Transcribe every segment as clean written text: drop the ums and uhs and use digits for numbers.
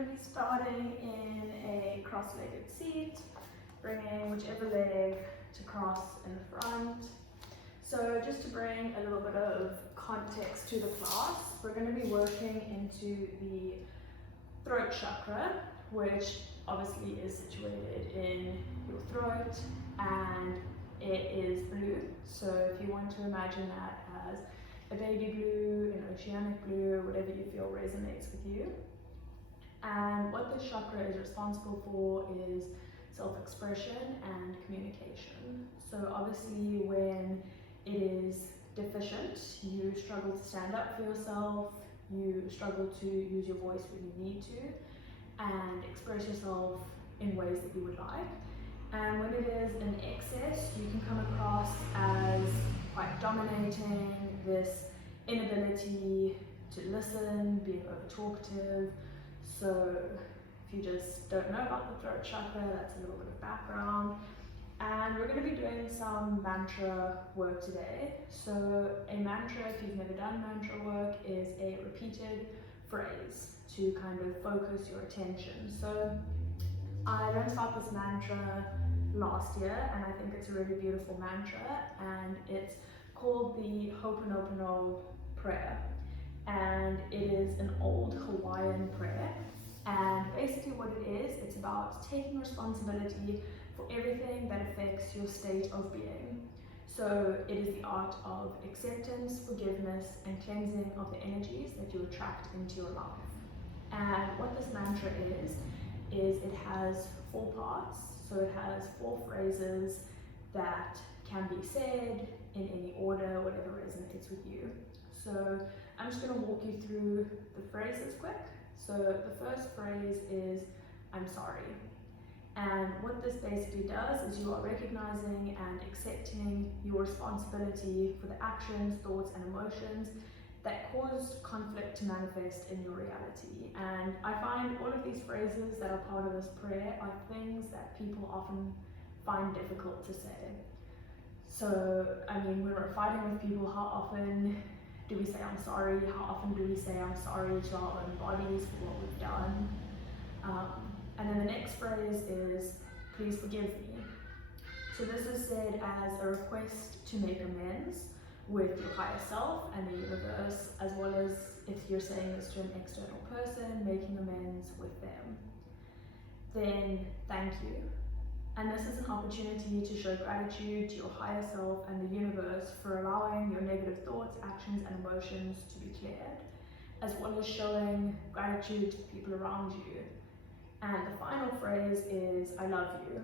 going to be starting in a cross-legged seat, bringing whichever leg to cross in the front. So just to bring a little bit of context to the class, we're going to be working into the throat chakra, which obviously is situated in your throat, and it is blue. So if you want to imagine that as a baby blue, an oceanic blue, whatever you feel resonates with you. And what this chakra is responsible for is self-expression and communication. So obviously when it is deficient, you struggle to stand up for yourself, you struggle to use your voice when you need to, and express yourself in ways that you would like. And when it is in excess, you can come across as quite dominating, this inability to listen, being over-talkative. So if you just don't know about the throat chakra, that's a little bit of background. And we're going to be doing some mantra work today. So a mantra, if you've never done mantra work, is a repeated phrase to kind of focus your attention. So I learned about this mantra last year, and I think it's a really beautiful mantra, and it's called the Ho'oponopono prayer. And it is an old Hawaiian prayer, and basically what it is, it's about taking responsibility for everything that affects your state of being. So it is the art of acceptance, forgiveness, and cleansing of the energies that you attract into your life. And what this mantra is it has 4 parts. So it has 4 phrases that can be said in any order, whatever resonates with you. So I'm just going to walk you through the phrases quick. So the first phrase is, I'm sorry. And what this basically does is you are recognizing and accepting your responsibility for the actions, thoughts, and emotions that caused conflict to manifest in your reality. And I find all of these phrases that are part of this prayer are things that people often find difficult to say. So, I mean, when we're fighting with people, how often do we say I'm sorry? How often do we say I'm sorry to our own bodies for what we've done? And then the next phrase is, please forgive me. So this is said as a request to make amends with your higher self and the universe, as well as if you're saying this to an external person, making amends with them. Then thank you. And this is an opportunity to show gratitude to your higher self and the universe for allowing your negative thoughts, actions, and emotions to be cleared, as well as showing gratitude to the people around you. And the final phrase is, I love you.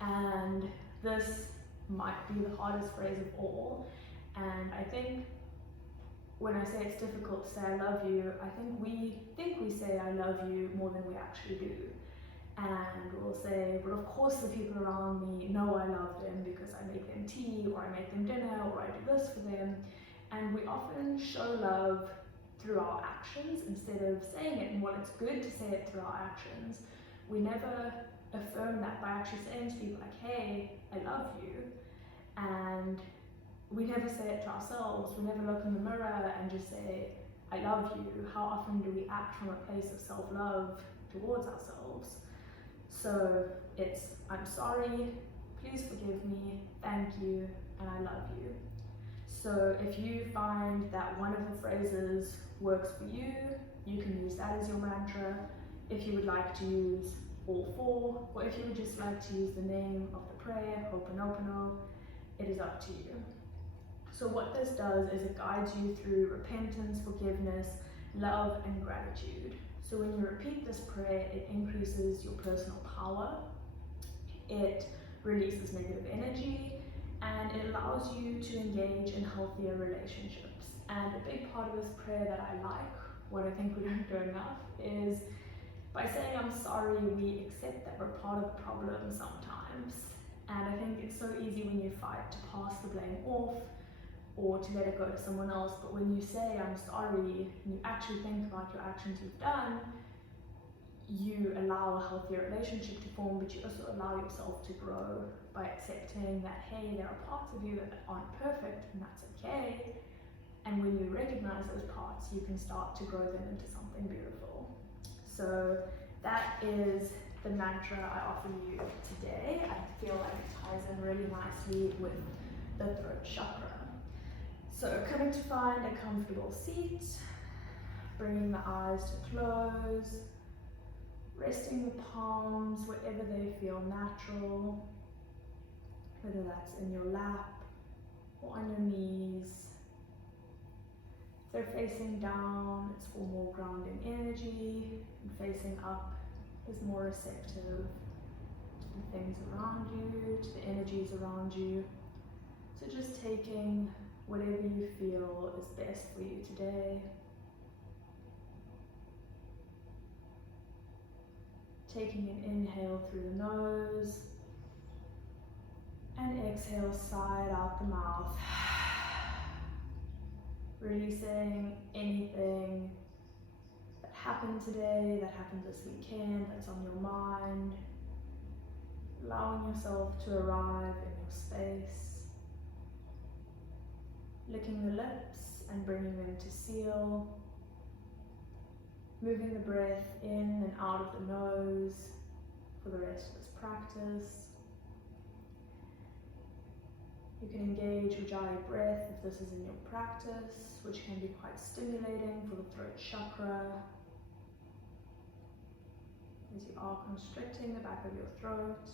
And this might be the hardest phrase of all. And I think when I say it's difficult to say I love you, I think we say I love you more than we actually do. And we'll say, but of course the people around me know I love them because I make them tea, or I make them dinner, or I do this for them. And we often show love through our actions instead of saying it. And while it's good to say it through our actions, we never affirm that by actually saying to people like, hey, I love you. And we never say it to ourselves. We never look in the mirror and just say, I love you. How often do we act from a place of self-love towards ourselves? So it's, I'm sorry, please forgive me, thank you, and I love you. So if you find that one of the phrases works for you, you can use that as your mantra. If you would like to use all 4, or if you would just like to use the name of the prayer, Ho'oponopono, it is up to you. So what this does is it guides you through repentance, forgiveness, love, and gratitude. So when you repeat this prayer, it increases your personal power, it releases negative energy, and it allows you to engage in healthier relationships. And a big part of this prayer that I like, what I think we don't do enough, is by saying I'm sorry, we accept that we're part of the problem sometimes. And I think it's so easy when you fight to pass the blame off or to let it go to someone else. But when you say I'm sorry, and you actually think about your actions you've done, you allow a healthier relationship to form, but you also allow yourself to grow by accepting that, hey, there are parts of you that aren't perfect, and that's okay. And when you recognize those parts, you can start to grow them into something beautiful. So that is the mantra I offer you today. I feel like it ties in really nicely with the throat chakra. So coming to find a comfortable seat, bringing the eyes to close, resting the palms wherever they feel natural, whether that's in your lap or on your knees. If they're facing down, it's for more grounding energy, and facing up is more receptive to the things around you, to the energies around you. So just taking whatever you feel is best for you today. Taking an inhale through the nose and exhale side out the mouth. Releasing anything that happened today, that happened this weekend, that's on your mind. Allowing yourself to arrive in your space. Licking the lips and bringing them to seal. Moving the breath in and out of the nose for the rest of this practice. You can engage Ujjayi breath if this is in your practice, which can be quite stimulating for the throat chakra, as you are constricting the back of your throat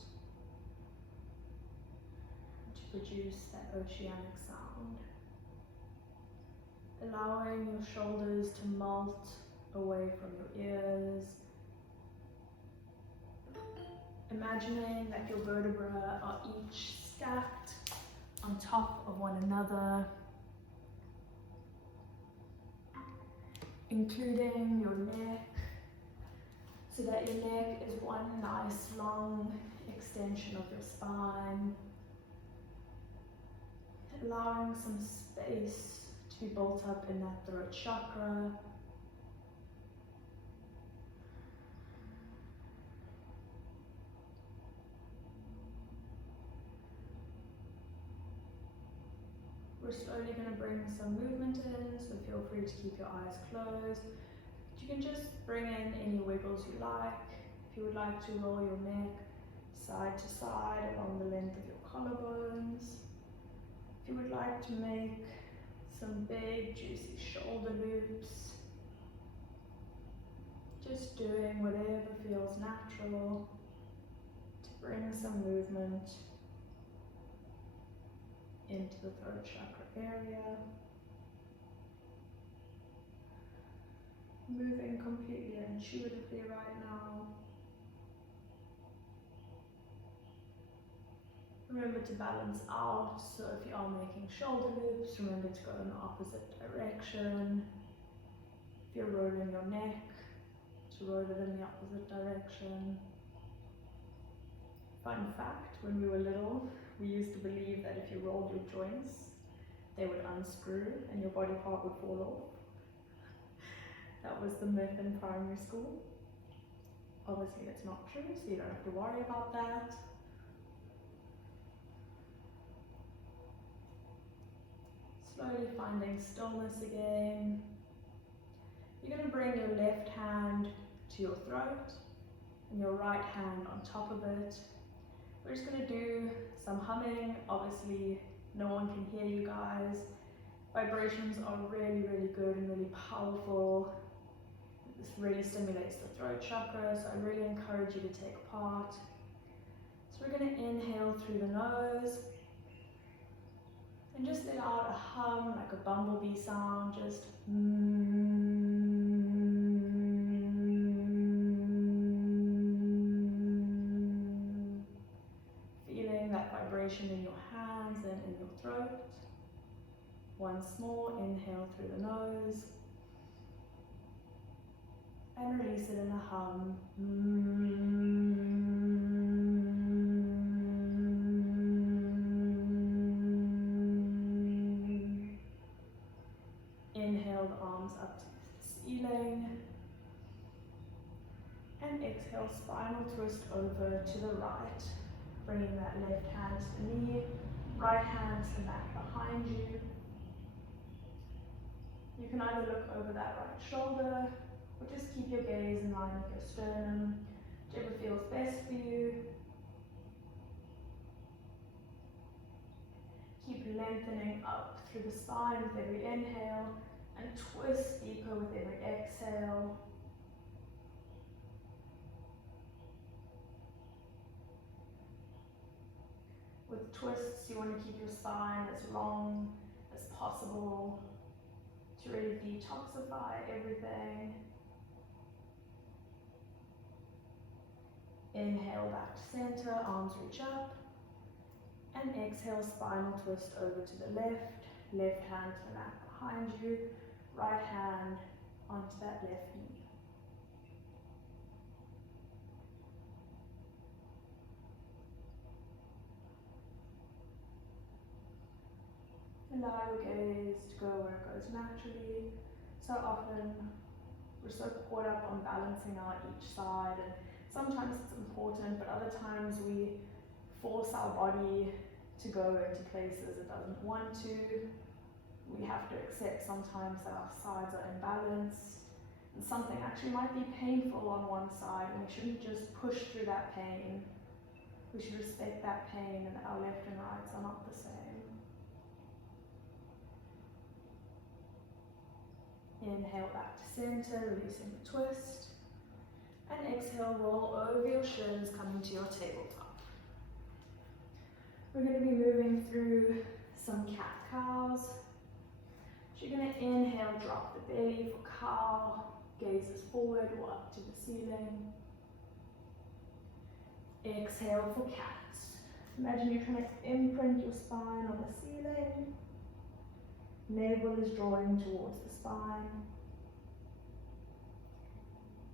to produce that oceanic sound. Allowing your shoulders to melt away from your ears. Imagining that your vertebrae are each stacked on top of one another, including your neck, so that your neck is one nice long extension of your spine, allowing some space to be built up in that throat chakra. We're slowly going to bring some movement in, so feel free to keep your eyes closed. You can just bring in any wiggles you like. If you would like to roll your neck side to side along the length of your collarbones. If you would like to make some big juicy shoulder loops. Just doing whatever feels natural to bring some movement into the throat chakra area. Moving completely intuitively right now. Remember to balance out, so if you are making shoulder loops, remember to go in the opposite direction. If you're rolling your neck, to roll it in the opposite direction. Fun fact, when we were little, we used to believe that if you rolled your joints, they would unscrew and your body part would fall off. That was the myth in primary school. Obviously it's not true, so you don't have to worry about that. Slowly finding stillness again. You're going to bring your left hand to your throat and your right hand on top of it. We're just going to do some humming. Obviously, no one can hear you guys. Vibrations are really, really good and really powerful. This really stimulates the throat chakra, so I really encourage you to take part. So we're going to inhale through the nose and just let out a hum, like a bumblebee sound, just feeling that vibration in your hands and in your throat. Once more, inhale through the nose and release it in a hum. Inhale the arms up to the ceiling and exhale, spinal twist over to the right, bringing that left hand to the knee, right hand to the mat behind you. You can either look over that right shoulder or just keep your gaze in line with your sternum, whichever feels best for you. Keep lengthening up through the spine with every inhale and twist deeper with every exhale. With twists, you want to keep your spine as long as possible to really detoxify everything. Inhale back to center, arms reach up. And exhale, spinal twist over to the left. Left hand to the mat behind you. Right hand onto that left knee. Allow your gaze to go where it goes naturally. So often we're so caught up on balancing out each side, and sometimes it's important, but other times we force our body to go into places it doesn't want to. We have to accept sometimes that our sides are imbalanced, and something actually might be painful on one side, and we shouldn't just push through that pain. We should respect that pain, and that our left and rights are not the same. Inhale back to center, releasing the twist. And exhale, roll over your shins, coming to your tabletop. We're going to be moving through some cat-cows. So you're going to inhale, drop the belly for cow, gazes forward or up to the ceiling. Exhale for cat. Imagine you're trying to imprint your spine on the ceiling. Navel is drawing towards the spine.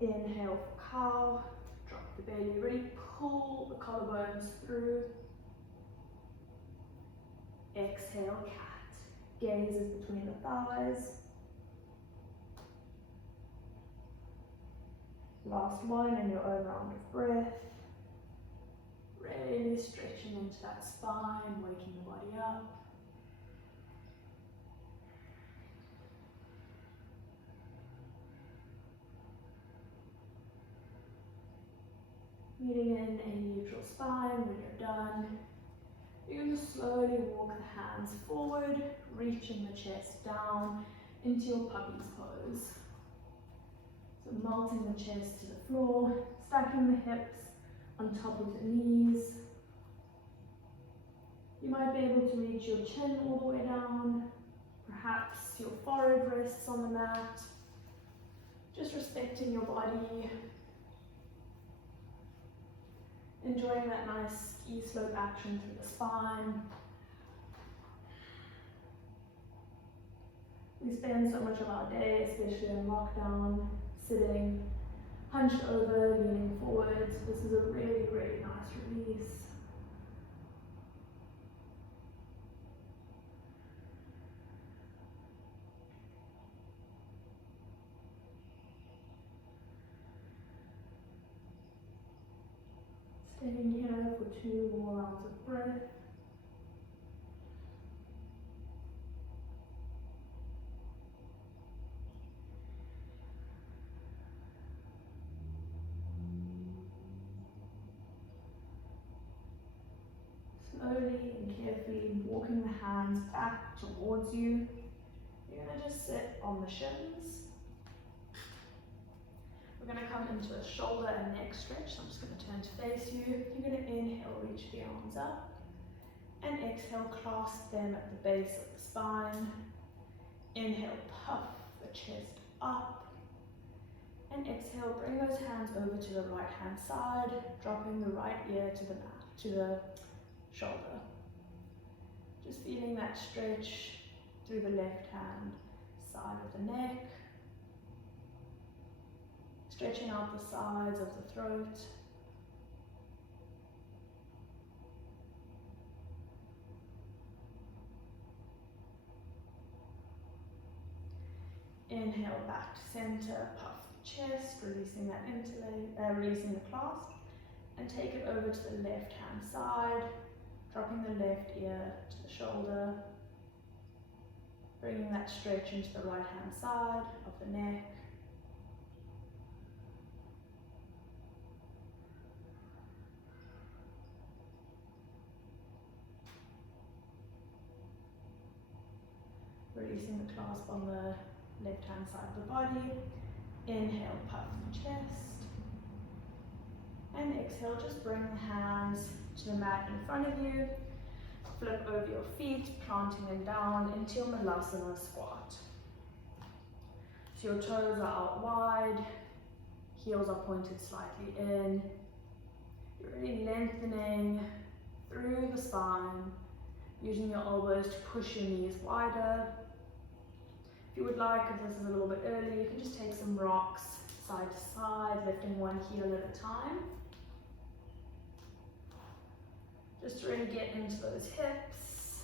Inhale for cow, drop the belly, really pull the collarbones through. Exhale, cat. Gaze is between the thighs. Last one, and your own round of breath. Really stretching into that spine, waking the body up. Meeting in a neutral spine. When you're done, you're going to slowly walk the hands forward, reaching the chest down into your puppy's pose. So melting the chest to the floor, stacking the hips on top of the knees. You might be able to reach your chin all the way down. Perhaps your forehead rests on the mat. Just respecting your body. Enjoying that nice ski slope action through the spine. We spend so much of our day, especially in lockdown, sitting hunched over, leaning forward. So this is a really, really nice release. Staying here for 2 more rounds of breath. Slowly and carefully walking the hands back towards you. You're going to just sit on the shins. We're going to come into a shoulder and neck stretch, so I'm just going to turn to face you. You're going to inhale, reach the arms up, and exhale, clasp them at the base of the spine. Inhale, puff the chest up, and exhale, bring those hands over to the right hand side, dropping the right ear to the mat, to the shoulder. Just feeling that stretch through the left hand side of the neck. Stretching out the sides of the throat. Inhale back to center, puff the chest, releasing that releasing the clasp, and take it over to the left hand side, dropping the left ear to the shoulder, bringing that stretch into the right hand side of the neck. Releasing the clasp on the left hand side of the body. Inhale, puff the chest. And exhale, just bring the hands to the mat in front of you. Flip over your feet, planting them down into your Malasana squat. So your toes are out wide, heels are pointed slightly in. You're really lengthening through the spine, using your elbows to push your knees wider. If you would like, if this is a little bit early, you can just take some rocks side to side, lifting one heel at a time. Just to really get into those hips.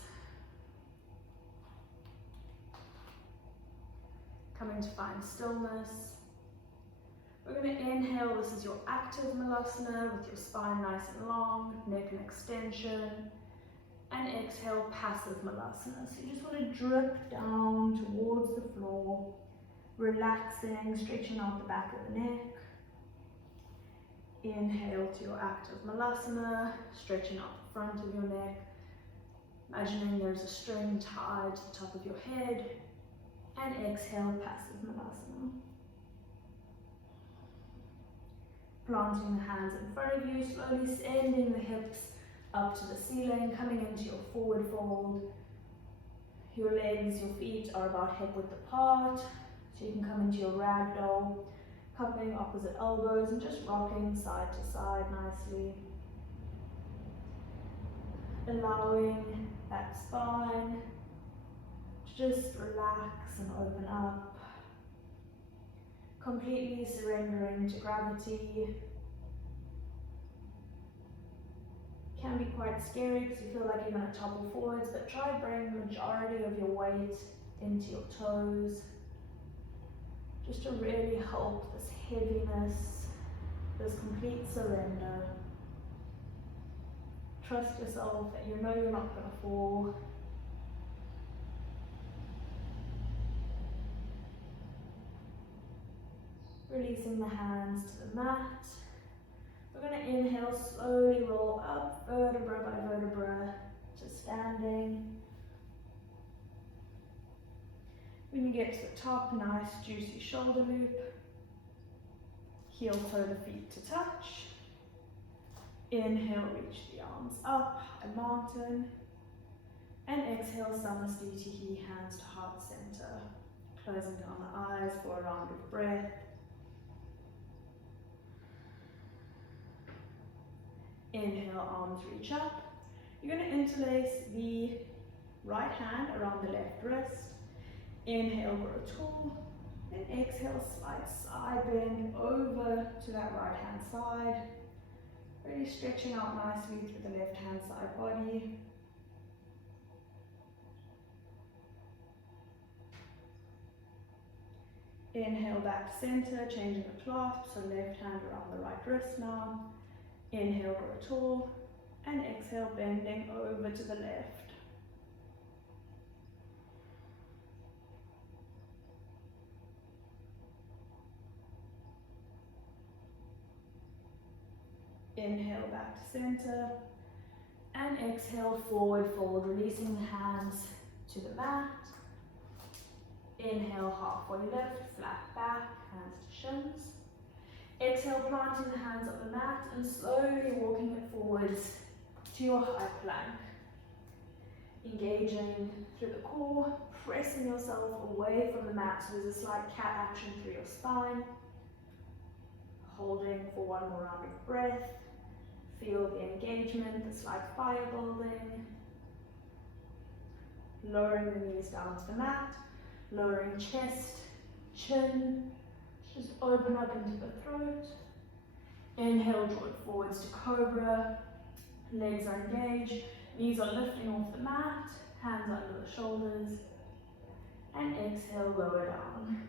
Coming to find stillness. We're going to inhale, this is your active Malasana with your spine nice and long, neck and extension. And exhale, passive Malasana. So you just want to drip down towards the floor, relaxing, stretching out the back of the neck. Inhale to your active Malasana, stretching out the front of your neck. Imagining there's a string tied to the top of your head. And exhale, passive Malasana. Planting the hands in front of you, slowly sending the hips up to the ceiling, coming into your forward fold. Your legs, your feet are about hip width apart, so you can come into your ragdoll, cupping opposite elbows and just rocking side to side nicely. Allowing that spine to just relax and open up. Completely surrendering to gravity. Can be quite scary because you feel like you're going to topple forwards, but try to bring the majority of your weight into your toes, just to really help this heaviness, this complete surrender. Trust yourself that you know you're not going to fall. Releasing the hands to the mat. We're going to inhale, slowly roll up, vertebra by vertebra, to standing. When you get to the top, nice juicy shoulder loop. Heel toe the feet to touch. Inhale, reach the arms up, a mountain. And exhale, Samastitihi, hands to heart center. Closing down the eyes for a round of breath. Inhale, arms reach up. You're going to interlace the right hand around the left wrist. Inhale, grow tall. And exhale, slight side bend over to that right hand side. Really stretching out nicely through the left hand side body. Inhale, back to center, changing the clasp, so left hand around the right wrist now. Inhale, grow tall, and exhale, bending over to the left. Inhale, back to center, and exhale, forward fold, releasing the hands to the mat. Inhale, halfway lift, flat back, hands to shins. Exhale, planting the hands on the mat and slowly walking it forwards to your high plank. Engaging through the core, pressing yourself away from the mat so there's a slight cat action through your spine. Holding for one more round of breath. Feel the engagement, the slight fire building. Lowering the knees down to the mat, lowering chest, chin. Just open up into the throat. Inhale, draw it forwards to cobra. Legs are engaged. Knees are lifting off the mat. Hands under the shoulders. And exhale, lower down.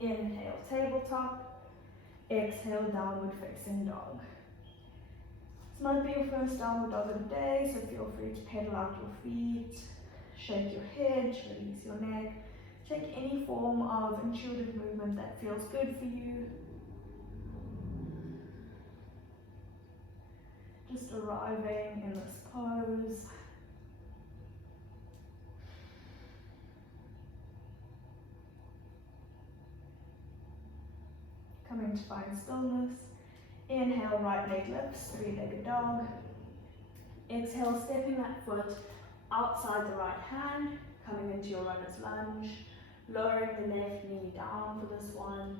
Inhale, tabletop. Exhale, downward facing dog. This might be your first downward dog of the day, so feel free to pedal out your feet. Shake your head, release your neck. Take any form of intuitive movement that feels good for you. Just arriving in this pose. coming to find stillness. Inhale, right leg lifts, three-legged dog. Exhale, stepping that foot outside the right hand, coming into your runner's lunge. Lowering the left knee down for this one.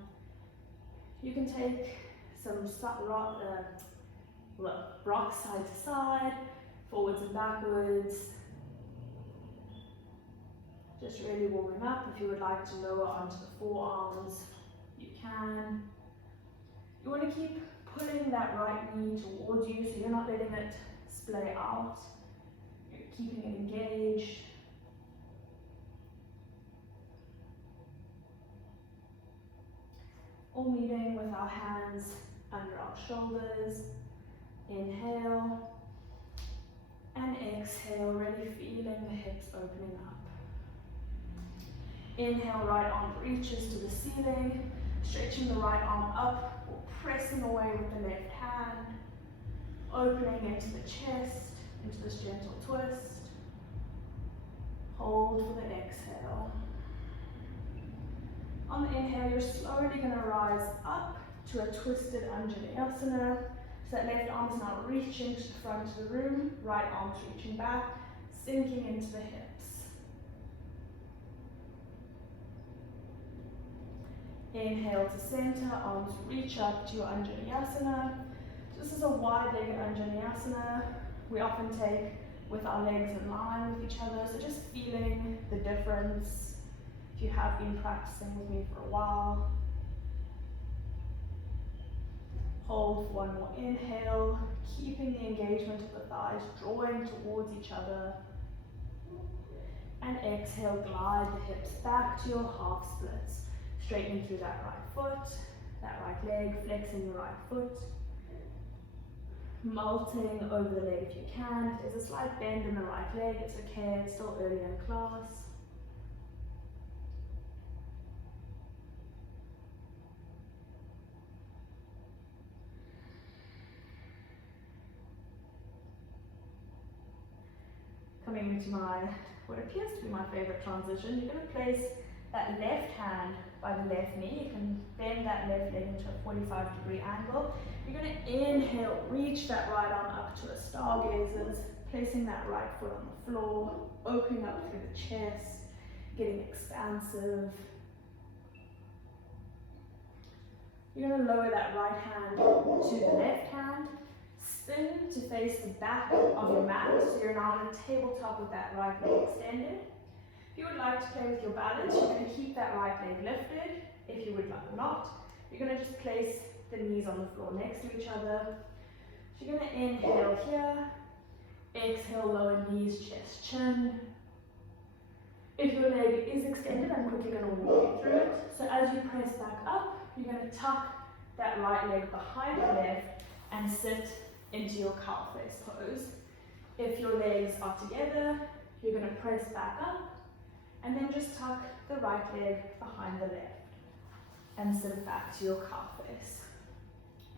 You can take some rock side to side, forwards and backwards. Just really warming up. If you would like to lower onto the forearms, you can. You want to keep pulling that right knee towards you so you're not letting it splay out. You're keeping it engaged. All meeting with our hands under our shoulders. Inhale and exhale, really feeling the hips opening up. Inhale, right arm reaches to the ceiling, stretching the right arm up or pressing away with the left hand, opening into the chest, into this gentle twist. Hold for the exhale. On the inhale, you're slowly going to rise up to a twisted Anjaneyasana. So that left arm is now reaching to the front of the room, right arm's reaching back, sinking into the hips. Inhale to center, arms reach up to your Anjaneyasana. This is a wide-legged Anjaneyasana. We often take with our legs in line with each other, so just feeling the difference. If you have been practicing with me for a while. Hold for one more inhale, keeping the engagement of the thighs, drawing towards each other. And exhale, glide the hips back to your half splits. Straightening through that right foot, that right leg, flexing the right foot. Multing over the leg if you can. If there's a slight bend in the right leg, it's okay, it's still early in class. Coming into what appears to be my favorite transition, you're going to place that left hand by the left knee. You can bend that left leg into a 45-degree angle. You're going to inhale, reach that right arm up to a stargazers, placing that right foot on the floor, opening up through the chest, getting expansive. You're going to lower that right hand to the left hand. Spin to face the back of your mat, so you're now on a tabletop with that right leg extended. If you would like to play with your balance, you're going to keep that right leg lifted. If you would like not, you're going to just place the knees on the floor next to each other. So you're going to inhale here, exhale, lower knees, chest, chin. If your leg is extended, I'm quickly going to walk you through it. So as you press back up, you're going to tuck that right leg behind the left and sit into your cow face pose. If your legs are together, you're going to press back up and then just tuck the right leg behind the left and sit back to your cow face.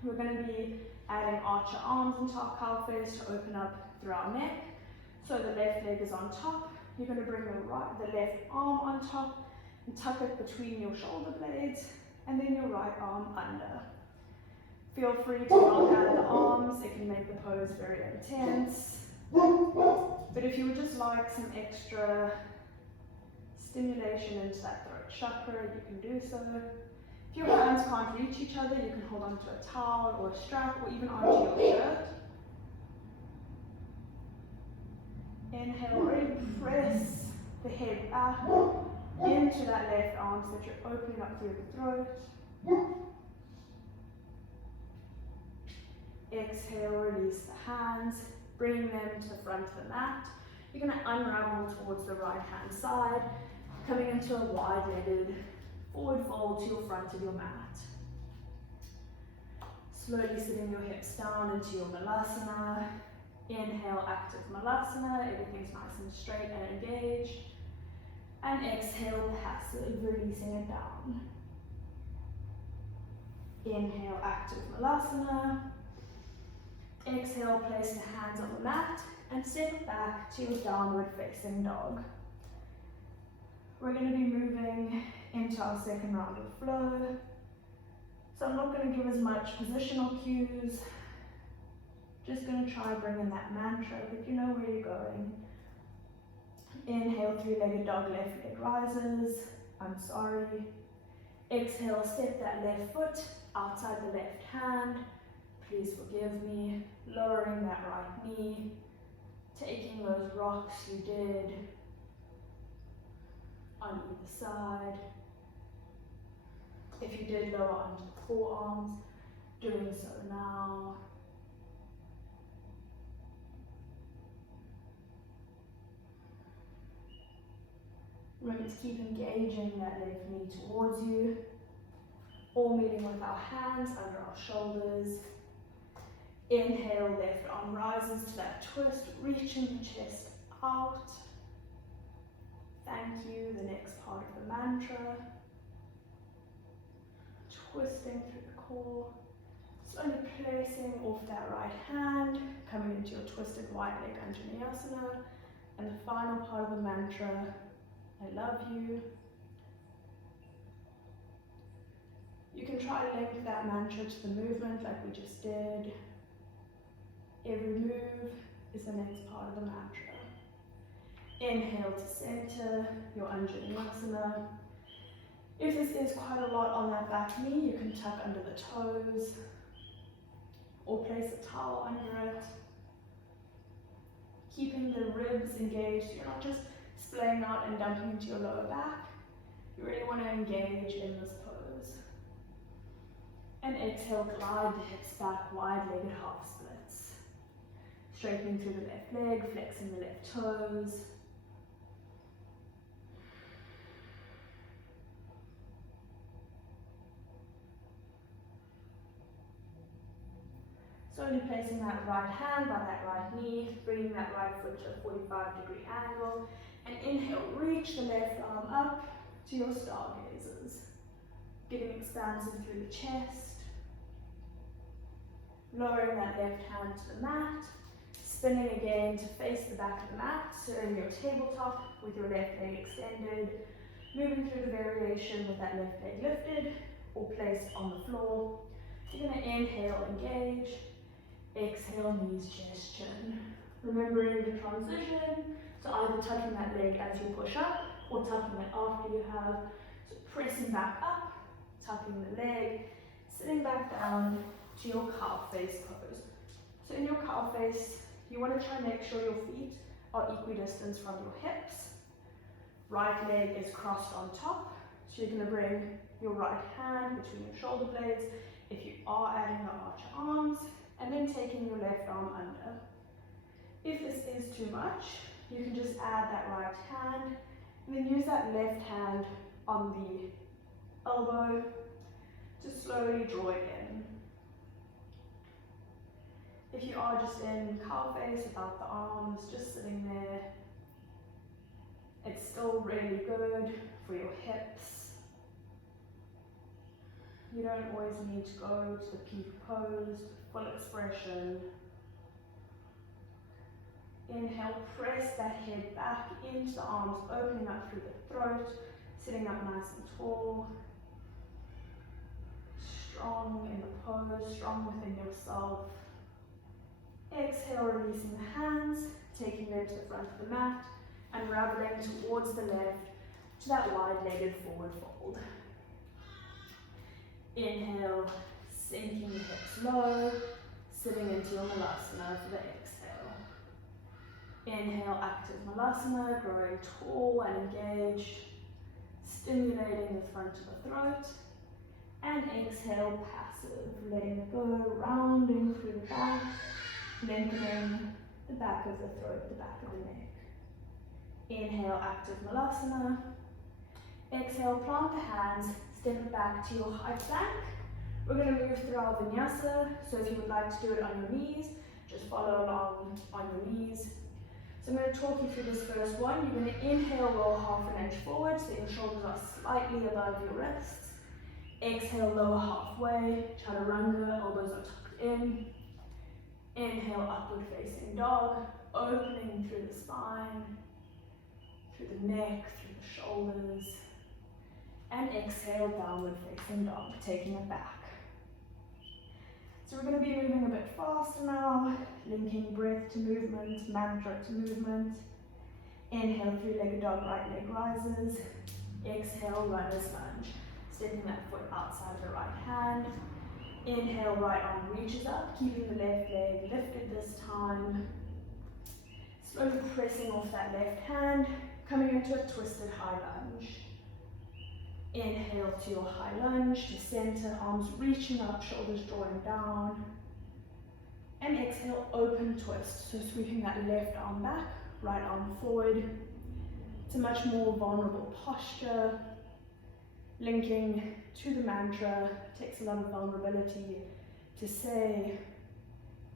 We're going to be adding archer arms into our cow face to open up through our neck. So the left leg is on top. You're going to bring the left arm on top and tuck it between your shoulder blades and then your right arm under. Feel free to knock out the arms, it can make the pose very intense. But if you would just like some extra stimulation into that throat chakra, you can do so. If your hands can't reach each other, you can hold onto a towel or a strap or even onto your shirt. Inhale, really press the head back into that left arm so that you're opening up through the throat. Exhale, release the hands, bring them to the front of the mat. You're going to unravel towards the right hand side, coming into a wide-legged forward fold to your front of your mat. Slowly sitting your hips down into your malasana. Inhale, active malasana, everything's nice and straight and engaged. And exhale, passive, releasing it down. Inhale, active malasana. Exhale, place the hands on the mat and step back to your downward facing dog. We're going to be moving into our second round of flow. So I'm not going to give as much positional cues. Just going to try bring in that mantra, but you know where you're going. Inhale, three-legged dog, left leg rises. I'm sorry. Exhale, step that left foot outside the left hand. Please forgive me. Lowering that right knee. Taking those rocks you did on either side. If you did lower onto the forearms, doing so now. Remember to keep engaging that left knee towards you, all meeting with our hands under our shoulders. Inhale, left arm rises to that twist, reaching the chest out. Thank you, the next part of the mantra. Twisting through the core. Slowly placing off that right hand, coming into your twisted white leg under vinyasa. And the final part of the mantra, I love you. You can try to link that mantra to the movement like we just did. Every move is the next part of the mantra. Inhale to center, your Anjaneyasana. If this is quite a lot on that back knee, you can tuck under the toes or place a towel under it. Keeping the ribs engaged, so you're not just splaying out and dumping into your lower back. You really want to engage in this pose. And exhale, glide the hips back, wide-legged half splits. Straightening through the left leg, flexing the left toes. Slowly placing that right hand by that right knee, bringing that right foot to a 45-degree angle. And inhale, reach the left arm up to your stargazers. Getting expansive through the chest. Lowering that left hand to the mat. Spinning again to face the back of the mat, so in your tabletop with your left leg extended. Moving through the variation with that left leg lifted or placed on the floor. You're going to inhale, engage. Exhale, knees, chest, chin. Remembering the transition, so either tucking that leg as you push up or tucking it after you have. So pressing back up, tucking the leg, sitting back down to your cow face pose. So in your cow face, you want to try and make sure your feet are equidistant from your hips. Right leg is crossed on top, so you're going to bring your right hand between your shoulder blades if you are adding the archer arms, and then taking your left arm under. If this is too much, you can just add that right hand, and then use that left hand on the elbow to slowly draw it in. If you are just in cow face without the arms, just sitting there, it's still really good for your hips. You don't always need to go to the peak pose, full expression. Inhale, press that head back into the arms, opening up through the throat, sitting up nice and tall. Strong in the pose, strong within yourself. Exhale, releasing the hands, taking them to the front of the mat, unraveling towards the left to that wide-legged forward fold. Inhale, sinking the hips low, sitting into your Malasana for the exhale. Inhale, active Malasana, growing tall and engaged, stimulating the front of the throat. And exhale, passive, letting it go, rounding through the back, lengthening the back of the throat, the back of the neck. Inhale, active Malasana. Exhale, plant the hands, step it back to your high plank. We're going to move through our vinyasa, so if you would like to do it on your knees, just follow along on your knees. So I'm going to talk you through this first one. You're going to inhale, roll half an inch forward so your shoulders are slightly above your wrists. Exhale, lower halfway, chaturanga, elbows are tucked in. Inhale, upward facing dog, opening through the spine, through the neck, through the shoulders. And exhale, downward facing dog, taking it back. So we're going to be moving a bit faster now, linking breath to movement, mantra to movement. Inhale, three-legged dog, right leg rises. Exhale, runner's lunge. Stepping that foot outside of the right hand. Inhale, right arm reaches up, keeping the left leg lifted this time. Slowly pressing off that left hand, coming into a twisted high lunge. Inhale to your high lunge, to center, arms reaching up, shoulders drawing down. And exhale, open twist. So sweeping that left arm back, right arm forward. It's a much more vulnerable posture. Linking to the mantra, takes a lot of vulnerability to say,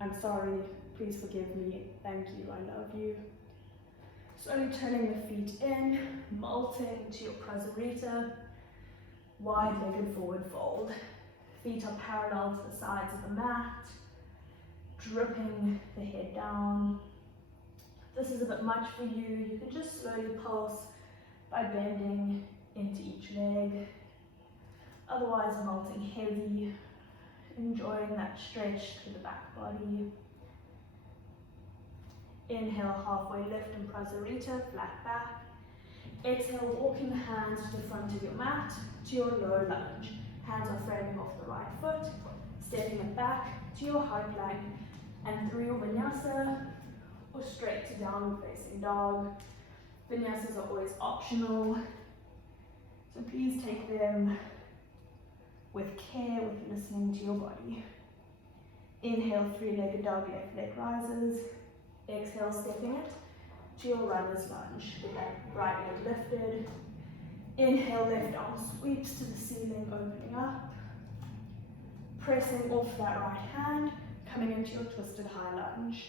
I'm sorry, please forgive me, thank you, I love you. Slowly turning the feet in, molting to your prasarita, wide-legged forward fold. Feet are parallel to the sides of the mat, dripping the head down. If this is a bit much for you, you can just slowly pulse by bending into each leg. Otherwise, molting heavy, enjoying that stretch to the back body. Inhale, halfway lift in prasarita, flat back. Exhale, walking the hands to the front of your mat, to your low lunge. Hands are framing off the right foot, stepping it back to your high plank, and through your vinyasa, or straight to downward facing dog. Vinyasas are always optional, so please take them with care, with listening to your body. Inhale, three-legged dog, left leg rises. Exhale, stepping it to your runner's lunge. With that right leg lifted. Inhale, left arm sweeps to the ceiling, opening up. Pressing off that right hand, coming into your twisted high lunge.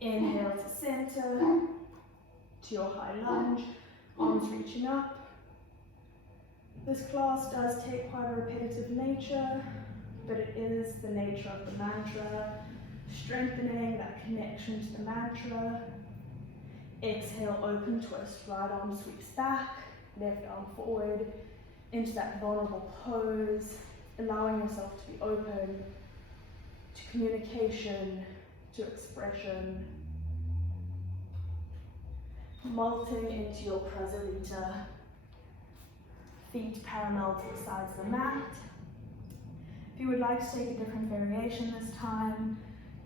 Inhale to center, to your high lunge, arms reaching up. This class does take quite a repetitive nature, but it is the nature of the mantra, strengthening that connection to the mantra. Exhale, open twist, right arm sweeps back, left arm forward, into that vulnerable pose, allowing yourself to be open to communication, to expression. Molting into your prasarita, feet parallel to the sides of the mat. If you would like to take a different variation this time,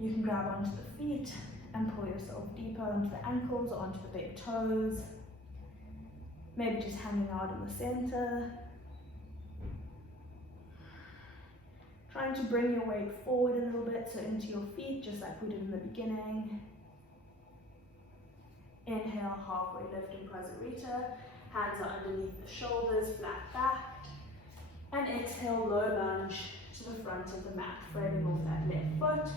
you can grab onto the feet and pull yourself deeper onto the ankles or onto the big toes. Maybe just hanging out in the center. Trying to bring your weight forward a little bit, so into your feet, just like we did in the beginning. Inhale, halfway lift in prasarita. Hands are underneath the shoulders, flat back. And exhale, low lunge to the front of the mat, framing off that left foot.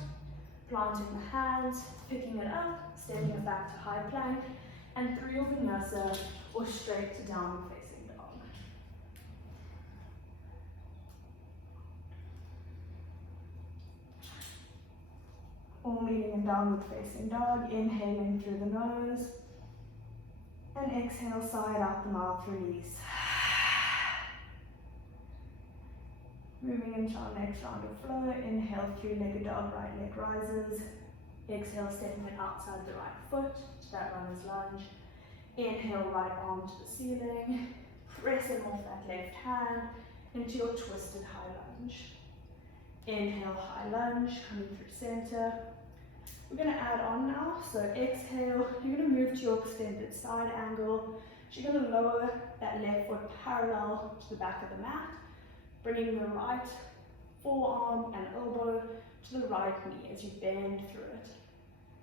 Planting the hands, picking it up, stepping it back to high plank. And through your vinyasa, or straight to downward facing dog. Or meeting in downward facing dog, inhaling through the nose. And exhale, side out the mouth, release. Moving into our next round of flow. Inhale, three-legged dog, right leg rises. Exhale, stepping it outside the right foot to that runner's lunge. Inhale, right arm to the ceiling. Pressing off that left hand into your twisted high lunge. Inhale, high lunge, coming through center. We're going to add on now, so exhale, you're going to move to your extended side angle. So you're going to lower that left foot parallel to the back of the mat, bringing the right forearm and elbow to the right knee as you bend through it.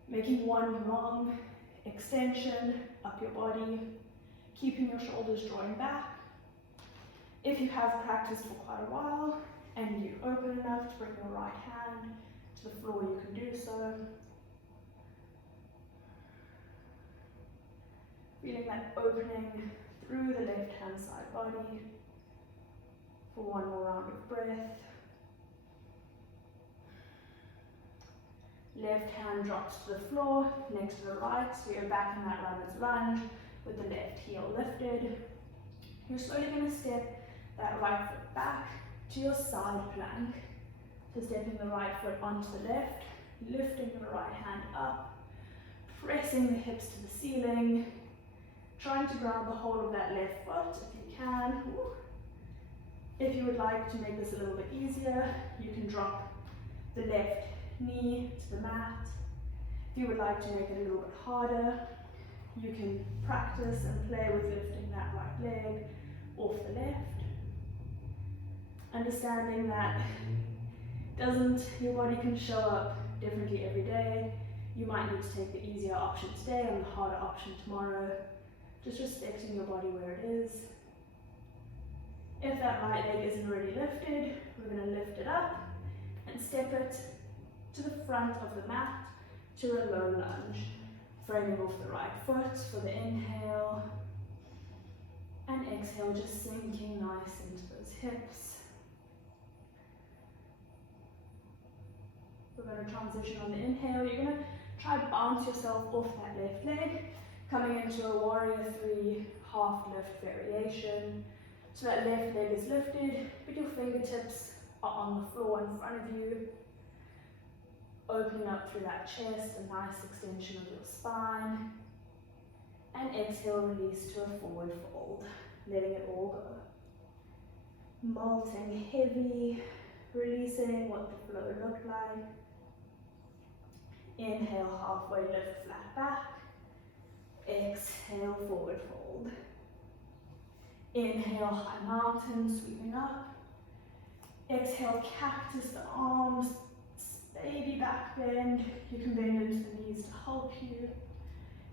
Making one long extension up your body, keeping your shoulders drawing back. If you have practiced for quite a while and you're open enough to bring your right hand to the floor, you can do so. Feeling that opening through the left hand side body for one more round of breath. Left hand drops to the floor next to the right, so you're back in that runner's lunge with the left heel lifted. You're slowly going to step that right foot back to your side plank. So stepping the right foot onto the left, lifting the right hand up, pressing the hips to the ceiling, trying to grab the whole of that left foot if you can. If you would like to make this a little bit easier, you can drop the left knee to the mat. If you would like to make it a little bit harder, you can practice and play with lifting that right leg off the left. Understanding that your body can show up differently every day. You might need to take the easier option today and the harder option tomorrow. Just respecting your body where it is. If that right leg isn't already lifted, we're going to lift it up and step it to the front of the mat to a low lunge. Framing off the right foot for the inhale. And exhale, just sinking nice into those hips. We're going to transition on the inhale. You're going to try to bounce yourself off that left leg, coming into a warrior 3 half lift variation. So that left leg is lifted, but your fingertips are on the floor in front of you. Opening up through that chest, a nice extension of your spine. And exhale, release to a forward fold, letting it all go. Molting heavy, releasing what the flow looked like. Inhale, halfway lift, flat back. Exhale, forward fold. Inhale, high mountain, sweeping up. Exhale, cactus the arms, baby back bend. You can bend into the knees to help you.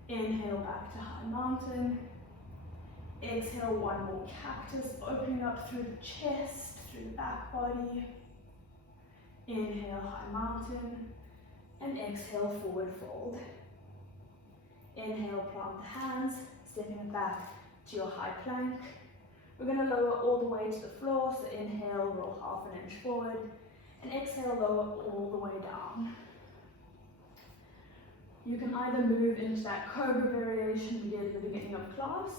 Inhale, back to high mountain. Exhale, one more cactus, opening up through the chest, through the back body. Inhale, high mountain. And exhale, forward fold. Inhale, plant the hands, stepping it back to your high plank. We're going to lower all the way to the floor, so inhale, roll half an inch forward, and exhale, lower all the way down. You can either move into that cobra variation we did at the beginning of class,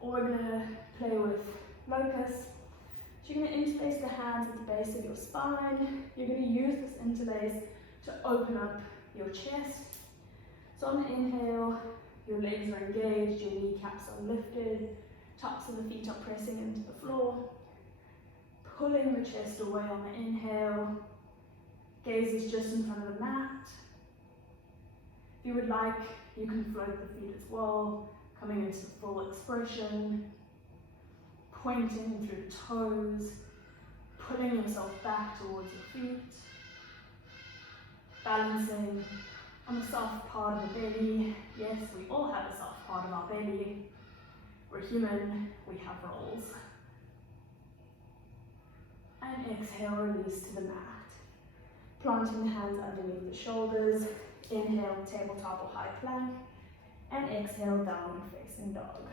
or we're going to play with locust. So you're going to interlace the hands at the base of your spine. You're going to use this interlace to open up your chest. So on the inhale, your legs are engaged, your kneecaps are lifted, tops of the feet are pressing into the floor. Pulling the chest away on the inhale, gaze is just in front of the mat. If you would like, you can float the feet as well, coming into the full expression, pointing through the toes, pulling yourself back towards your feet. Balancing on the soft part of the belly. Yes, we all have a soft part of our belly. We're human, we have rolls. And exhale, release to the mat. Planting the hands underneath the shoulders. Inhale, tabletop or high plank. And exhale, downward facing dog.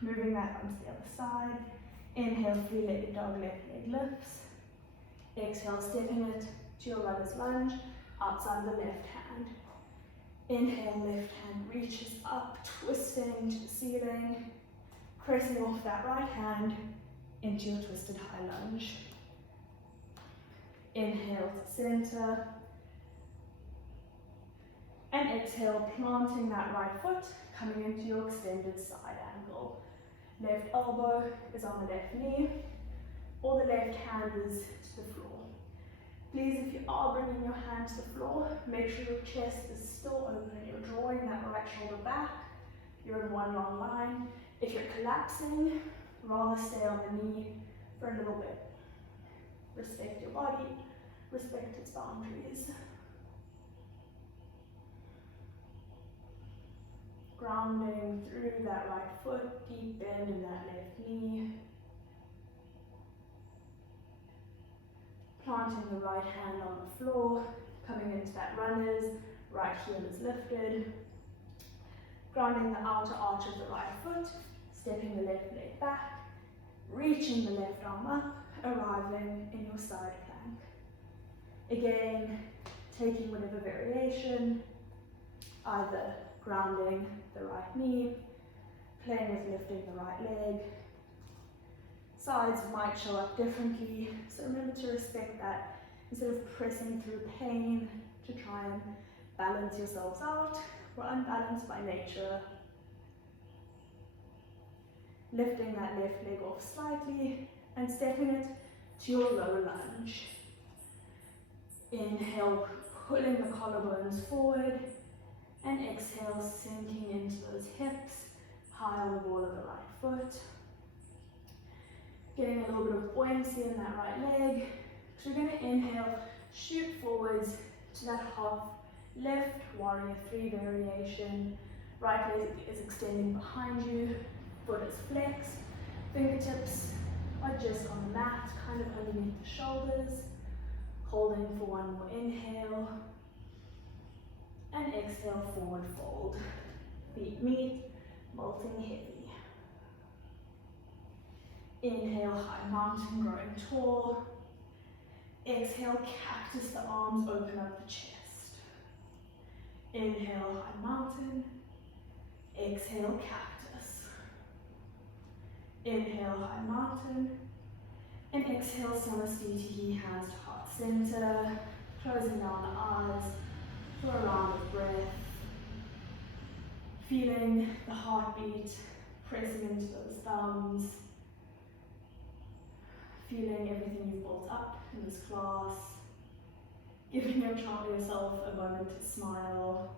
Moving that onto the other side. Inhale, three-legged dog, left leg lifts. Exhale, stepping it to your lover's lunge, outside the left hand. Inhale, left hand reaches up, twisting to the ceiling, pressing off that right hand into your twisted high lunge. Inhale to center. And exhale, planting that right foot, coming into your extended side angle. Left elbow is on the left knee, or the left hand is to the floor. Please, if you are bringing your hand to the floor, make sure your chest is still open. You're drawing that right shoulder back. You're in one long line. If you're collapsing, rather stay on the knee for a little bit. Respect your body, respect its boundaries. Grounding through that right foot, deep bend in that left knee. Planting the right hand on the floor, coming into that runners, right heel is lifted. Grounding the outer arch of the right foot, stepping the left leg back, reaching the left arm up, arriving in your side plank. Again, taking whatever variation, either grounding the right knee, playing with lifting the right leg, sides might show up differently, so remember to respect that instead of pressing through pain to try and balance yourselves out. We're unbalanced by nature. Lifting that left leg off slightly and stepping it to your low lunge. Inhale, pulling the collarbones forward, and exhale, sinking into those hips, high on the ball of the right foot. Getting a little bit of buoyancy in that right leg. So we're going to inhale, shoot forwards to that half left warrior 3 variation. Right leg is extending behind you, foot is flexed, fingertips are just on the mat, kind of underneath the shoulders. Holding for one more inhale. And exhale, forward fold. Feet meet, molting heavy. Inhale, high mountain, growing tall. Exhale, cactus the arms, open up the chest. Inhale, high mountain. Exhale, cactus. Inhale, high mountain. And exhale, Samasthiti, hands to heart center. Closing down the eyes for a round of breath. Feeling the heartbeat, pressing into those thumbs. Feeling everything you've built up in this class. Giving yourself a moment to smile.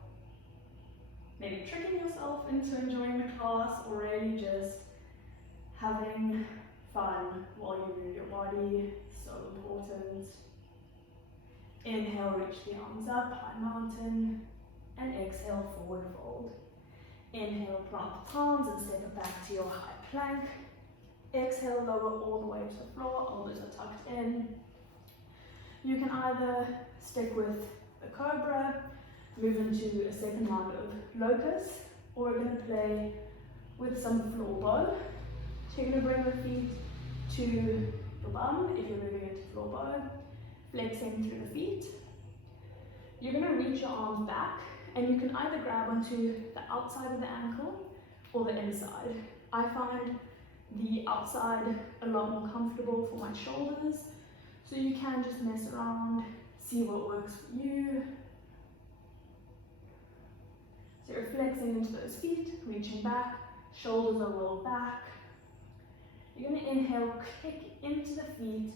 Maybe tricking yourself into enjoying the class, or really just having fun while you move your body. So important. Inhale, reach the arms up, high mountain, and exhale, forward fold. Inhale, plant the palms and step it back to your high plank. Exhale, lower all the way to the floor, elbows are tucked in. You can either stick with the cobra, move into a second round of locust, or we're going to play with some floor bow. So you're going to bring the feet to your bum if you're moving into floor bow, flexing through the feet. You're going to reach your arms back, and you can either grab onto the outside of the ankle or the inside. I find the outside a lot more comfortable for my shoulders, so you can just mess around, see what works for you. So you're flexing into those feet, reaching back, shoulders are rolled back. You're going to inhale, kick into the feet,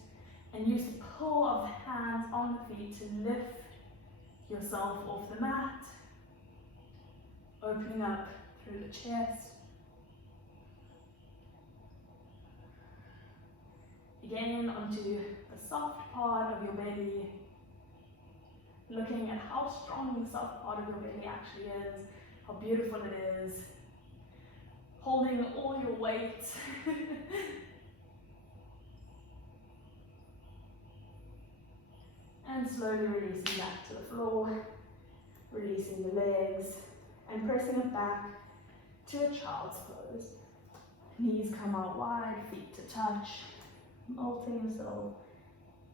and use the pull of the hands on the feet to lift yourself off the mat, opening up through the chest. Again, onto the soft part of your belly, looking at how strong the soft part of your belly actually is, how beautiful it is, holding all your weight. And slowly releasing back to the floor, releasing the legs, and pressing it back to a child's pose. Knees come out wide, feet to touch, molting yourself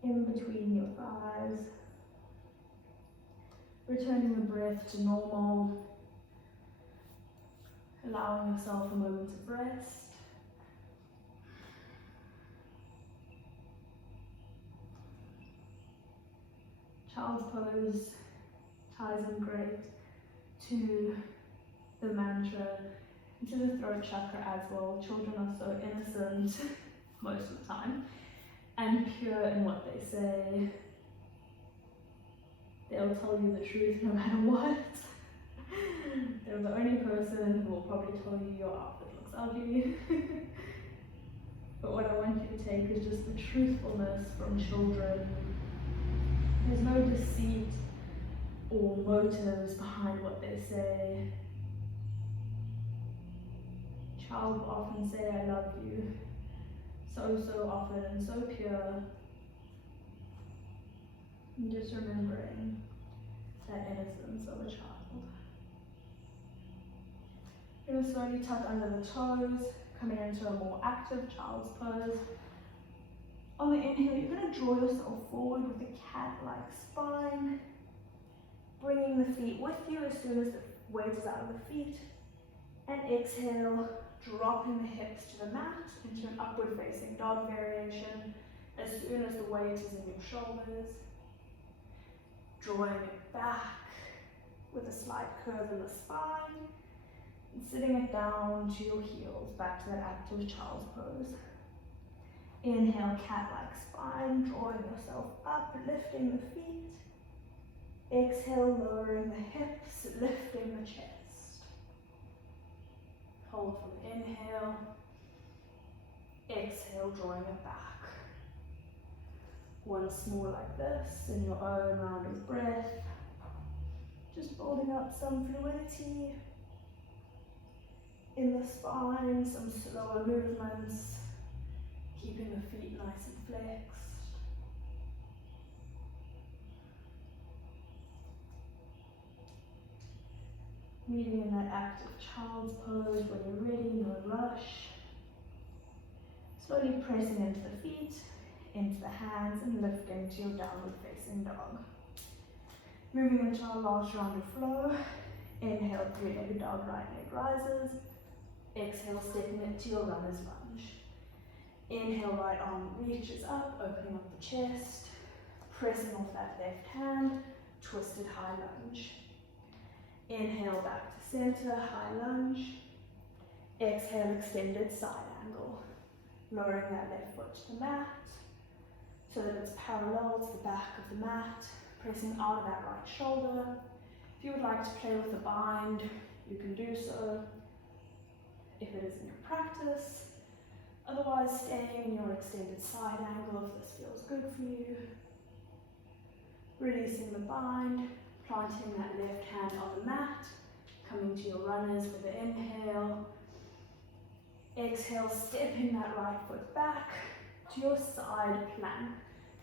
in between your thighs. Returning the breath to normal, allowing yourself a moment of rest. Child's pose ties in great to the mantra, to the throat chakra as well. Children are so innocent most of the time and pure in what they say. They'll tell you the truth no matter what. They're the only person who will probably tell you your outfit looks ugly. But what I want you to take is just the truthfulness from children. There's no deceit or motives behind what they say. Child will often say, I love you, so often and so pure. And just remembering that innocence of a child. You're going to slowly tuck under the toes, coming into a more active child's pose. On the inhale, you're going to draw yourself forward with a cat-like spine, bringing the feet with you as soon as the weight is out of the feet. And exhale, dropping the hips to the mat into an upward facing dog variation as soon as the weight is in your shoulders. Drawing it back with a slight curve in the spine and sitting it down to your heels, back to that active child's pose. Inhale, cat-like spine, drawing yourself up, lifting the feet. Exhale, lowering the hips, lifting the chest. Hold for the inhale. Exhale, drawing it back. Once more like this, in your own round of breath. Just building up some fluidity in the spine, some slower movements, keeping the feet nice and flexed. Meeting in that active child's pose. When you're ready, no rush. Slowly pressing into the feet, into the hands, and lifting to your downward facing dog. Moving into our last round of flow. Inhale, three-legged dog, right leg rises. Exhale, stepping into your runner's lunge. Inhale, right arm reaches up, opening up the chest. Pressing off that left hand, twisted high lunge. Inhale, back to center, high lunge. Exhale, extended side angle. Lowering that left foot to the mat so that it's parallel to the back of the mat. Pressing out of that right shoulder. If you would like to play with the bind, you can do so if it is in your practice. Otherwise, staying in your extended side angle if this feels good for you. Releasing the bind, planting that left hand on the mat, coming to your runners with the inhale. Exhale, stepping that right foot back to your side plank.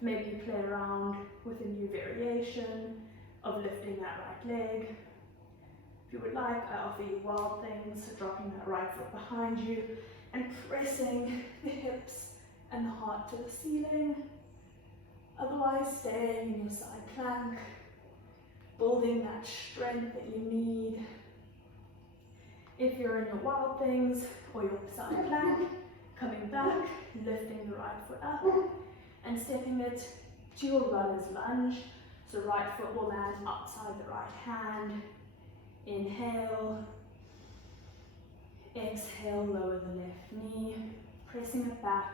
Maybe play around with a new variation of lifting that right leg. If you would like, I offer you wild things, so dropping that right foot behind you and pressing the hips and the heart to the ceiling. Otherwise, staying in your side plank, building that strength that you need. If you're in your wild things or your side plank, coming back, lifting the right foot up and stepping it to your runner's lunge. So right foot will land outside the right hand. Inhale. Exhale, lower the left knee, pressing it back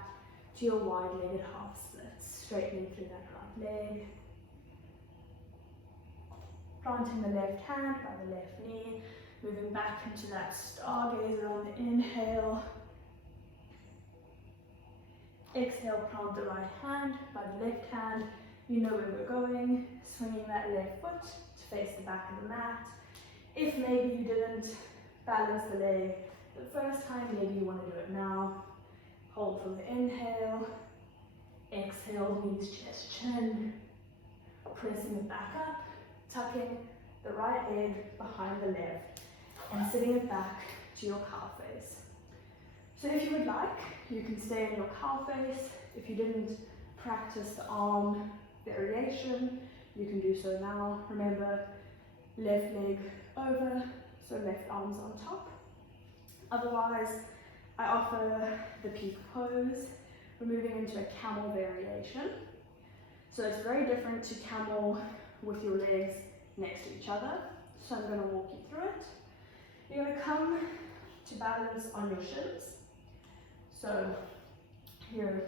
to your wide-legged half splits, straightening through that right leg. Planting the left hand by the left knee, moving back into that stargazer on the inhale. Exhale, plant the right hand by the left hand. You know where we're going, swinging that left foot to face the back of the mat. If maybe you didn't balance the leg the first time, maybe you want to do it now. Hold for the inhale. Exhale, knees, chest, chin. Pressing it back up, tucking the right leg behind the left and sitting it back to your cow face. So if you would like, you can stay in your cow face. If you didn't practice the arm variation, you can do so now. Remember, left leg over, so left arm's on top. Otherwise, I offer the peak pose. We're moving into a camel variation. So it's very different to camel with your legs next to each other. So I'm going to walk you through it. You're going to come to balance on your shins. So your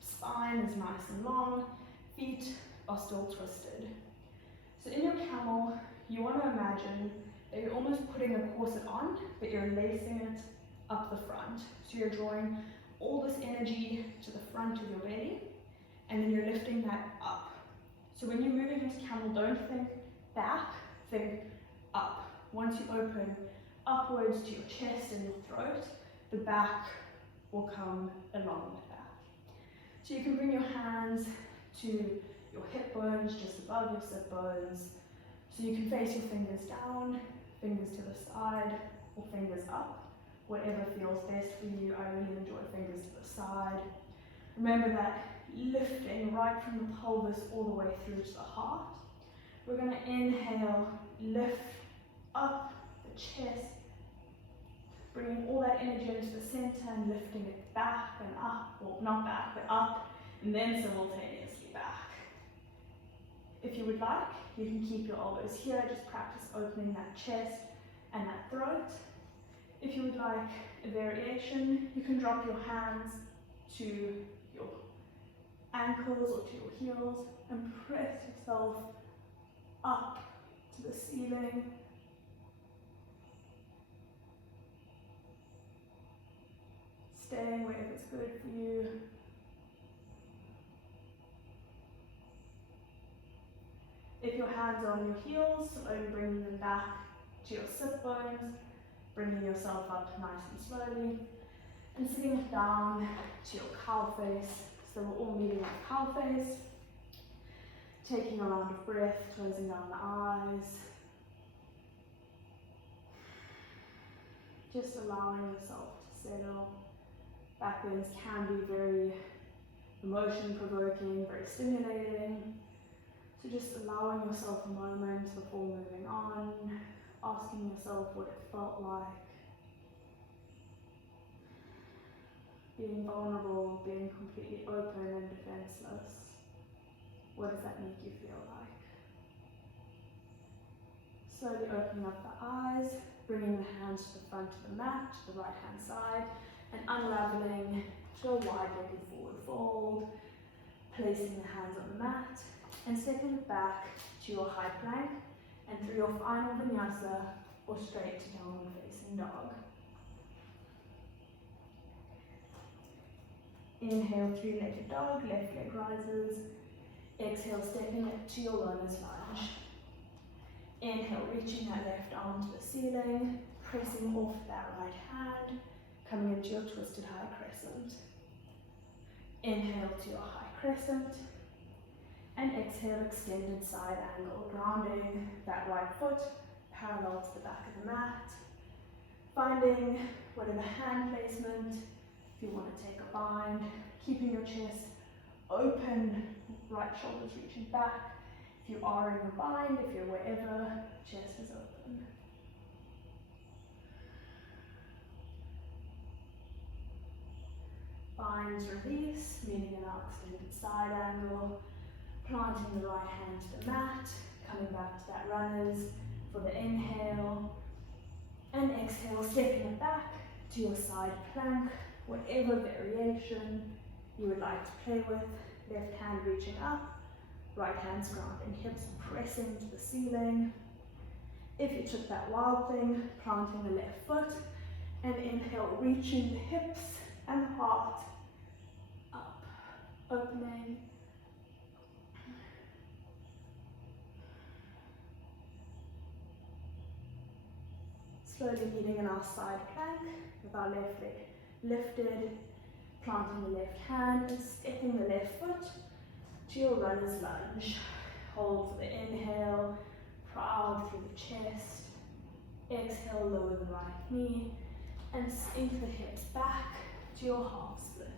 spine is nice and long, feet are still twisted. So in your camel, you want to imagine that you're almost putting a corset on, but you're lacing it up the front. So you're drawing all this energy to the front of your belly, and then you're lifting that up. So when you're moving into camel, don't think back, think up. Once you open upwards to your chest and your throat, the back will come along with that. So you can bring your hands to your hip bones, just above your sit bones. So you can face your fingers down, fingers to the side, or fingers up. Whatever feels best for you. I really enjoy fingers to the side. Remember that lifting right from the pelvis all the way through to the heart. We're going to inhale, lift up the chest, Bringing all that energy into the center and lifting it back and up, or not back, but up, and then simultaneously back. If you would like, you can keep your elbows here, just practice opening that chest and that throat. If you would like a variation, you can drop your hands to your ankles or to your heels and press yourself up to the ceiling. Staying wherever's good for you. If your hands are on your heels, slowly bringing them back to your sit bones, bringing yourself up nice and slowly, and sitting down to your cow face. So we're all meeting at cow face. Taking a round of breath, closing down the eyes. Just allowing yourself to settle. Back bends can be very emotion provoking, very stimulating. So just allowing yourself a moment before moving on, asking yourself what it felt like. Being vulnerable, being completely open and defenseless. What does that make you feel like? Slowly opening up the eyes, bringing the hands to the front of the mat, to the right hand side, and unraveling to a wide-legged forward fold, placing the hands on the mat, and stepping back to your high plank, and through your final vinyasa, or straight to downward facing dog. Inhale, three-legged dog, left leg rises. Exhale, stepping it to your runner's lunge. Inhale, reaching that left arm to the ceiling, pressing off that right hand, coming into your twisted high crescent. Inhale to your high crescent, and exhale, extended side angle, grounding that right foot parallel to the back of the mat, finding whatever hand placement, if you want to take a bind, keeping your chest open, right shoulders reaching back. If you are in a bind, if you're wherever, chest is open. Binds release, meeting an extended side angle, planting the right hand to the mat, coming back to that runners for the inhale, and exhale, stepping it back to your side plank, whatever variation you would like to play with. Left hand reaching up, right hand's grounding, hips pressing to the ceiling. If you took that wild thing, planting the left foot, and inhale, reaching the hips and the heart up, opening. Slowly meeting in our side plank with our left leg lifted, planting the left hand and stepping the left foot to your runner's lunge. Hold for the inhale, proud through the chest. Exhale, lower the right knee and sink the hips back to your half splits.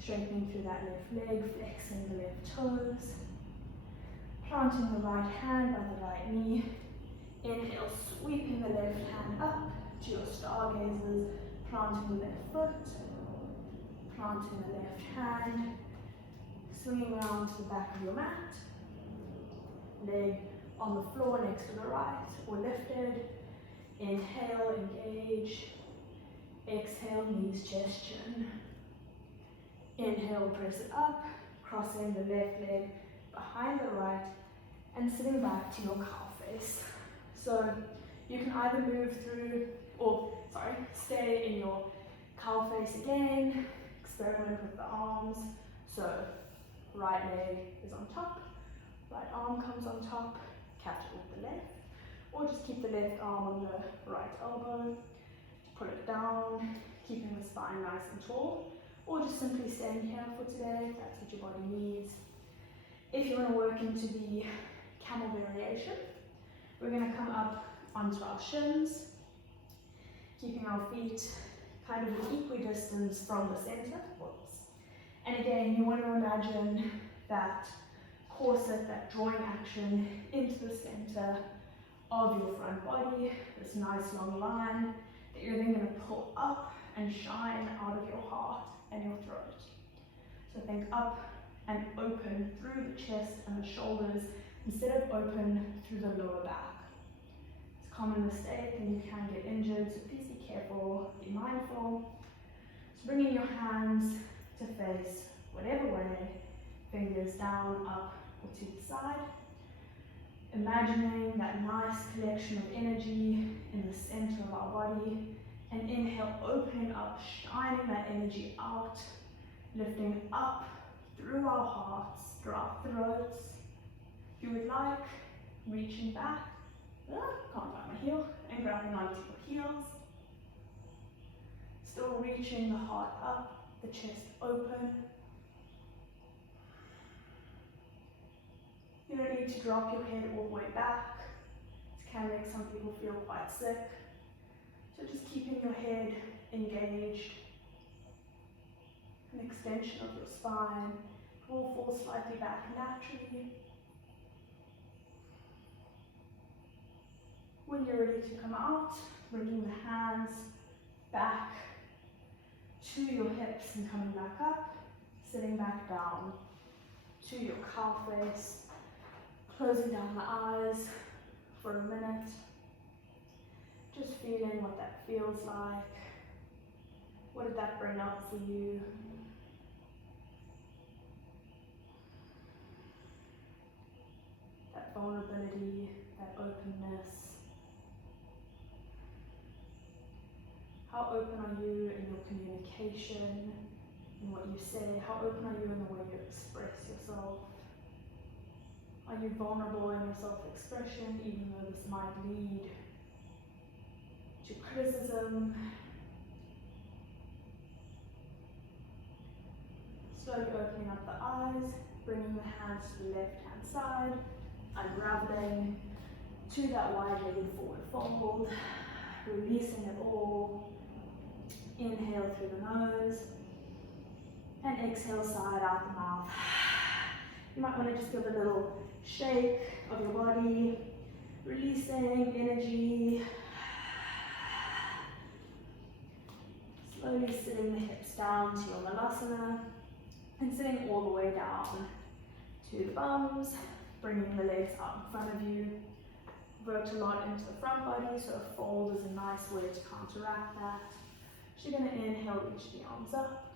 Straightening through that left leg, flexing the left toes. Planting the right hand by the right knee. Inhale, sweeping the left hand up to your stargazers, planting the left foot, planting the left hand, swinging around to the back of your mat, leg on the floor next to the right or lifted. Inhale, engage. Exhale, knees, chest, chin. Inhale, press it up, crossing the left leg behind the right and sitting back to your cow face. So you can either move through, stay in your cow face again, experiment with the arms. So right leg is on top, right arm comes on top, catch it with the left, or just keep the left arm on the right elbow, pull it down, keeping the spine nice and tall, or just simply staying here for today if that's what your body needs. If you want to work into the camel variation, we're going to come up onto our shins, keeping our feet kind of in equidistance from the center. And again, you want to imagine that corset, that drawing action into the center of your front body, this nice long line, that you're then going to pull up and shine out of your heart and your throat. So think up and open through the chest and the shoulders instead of open through the lower back. It's a common mistake and you can get injured, so please be careful, be mindful. So bringing your hands to face whatever way, fingers down, up, or to the side. Imagining that nice collection of energy in the center of our body, and inhale, opening up, shining that energy out, lifting up through our hearts, through our throats. If you would like, reaching back, can't find my heel, and grabbing onto your heels. Still reaching the heart up, the chest open. You don't need to drop your head all the way back. It can make some people feel quite sick. So just keeping your head engaged. An extension of your spine. It will fall slightly back naturally. When you're ready to come out, bringing the hands back to your hips and coming back up, sitting back down to your cow face. Closing down the eyes for a minute, just feeling what that feels like. What did that bring up for you? That vulnerability, that openness. How open are you in your communication, in what you say? How open are you in the way you express yourself? Are you vulnerable in your self-expression, even though this might lead to criticism? Slowly opening up the eyes, bringing the hands to the left-hand side, unraveling to that wide-legged forward fold, releasing it all. Inhale through the nose, and exhale side out the mouth. You might want to just give a little shake of your body, releasing energy. Slowly sitting the hips down to your malasana and sitting all the way down to the bums, bringing the legs out in front of you. Worked a lot into the front body, so a fold is a nice way to counteract that. So you're going to inhale, reach the arms up,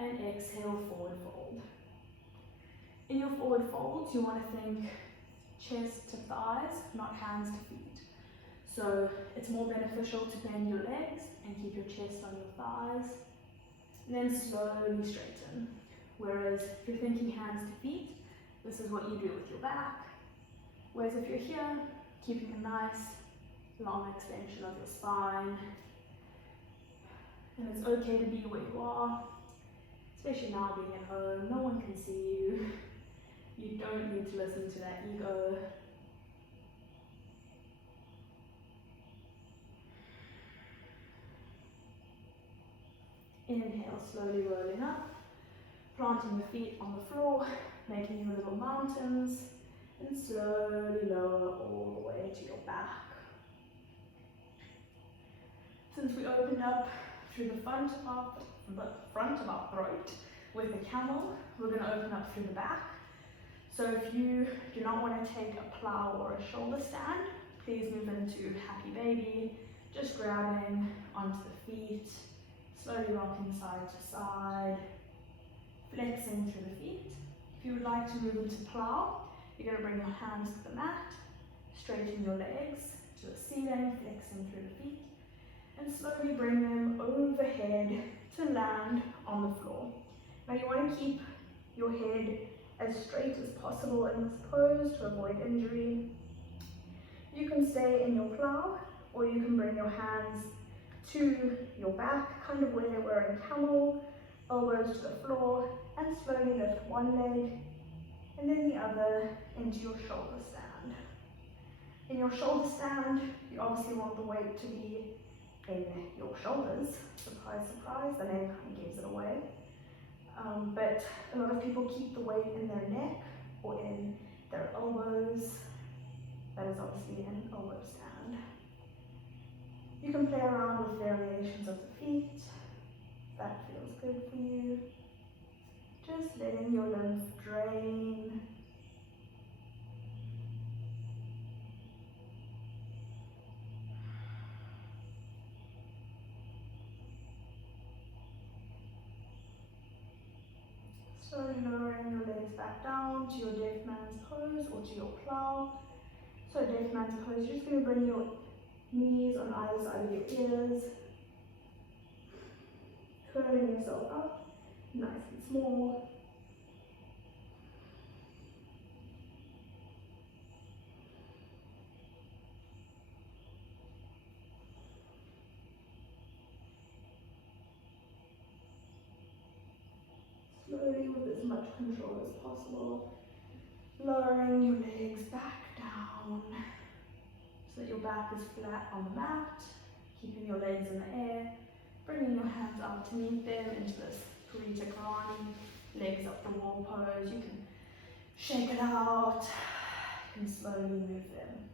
and exhale, forward fold. In your forward folds, you want to think chest to thighs, not hands to feet. So it's more beneficial to bend your legs and keep your chest on your thighs, and then slowly straighten. Whereas if you're thinking hands to feet, this is what you do with your back. Whereas if you're here, keeping a nice long extension of your spine, and it's okay to be where you are, especially now being at home, no one can see you. You don't need to listen to that ego. Inhale, slowly rolling up, planting the feet on the floor, making your little mountains, and slowly lower all the way to your back. Since we opened up through the front of our throat with the camel, we're going to open up through the back. So if you do not want to take a plow or a shoulder stand, please move into happy baby, just grabbing onto the feet, slowly rocking side to side, flexing through the feet. If you would like to move into plow, you're going to bring your hands to the mat, straighten your legs to the ceiling, flexing through the feet, and slowly bring them overhead to land on the floor. Now you want to keep your head as straight as possible in this pose to avoid injury. You can stay in your plow, or you can bring your hands to your back, kind of where they were in camel, elbows to the floor, and slowly lift one leg and then the other into your shoulder stand. In your shoulder stand, you obviously want the weight to be in your shoulders. Surprise, surprise, the name kind of gives it away. But a lot of people keep the weight in their neck or in their elbows. That is obviously an elbow stand. You can play around with variations of the feet, if that feels good for you. Just letting your lymph drain. Slowly lowering your legs back down to your deaf man's pose or to your plow. So deaf man's pose, you're just going to bring your knees on either side of your ears, curling yourself up, nice and small. Slowly, with as much control as possible, lowering your legs back down so that your back is flat on the mat, keeping your legs in the air, bringing your hands out to meet them into this Parita Karani, legs up the wall pose. You can shake it out, you can slowly move them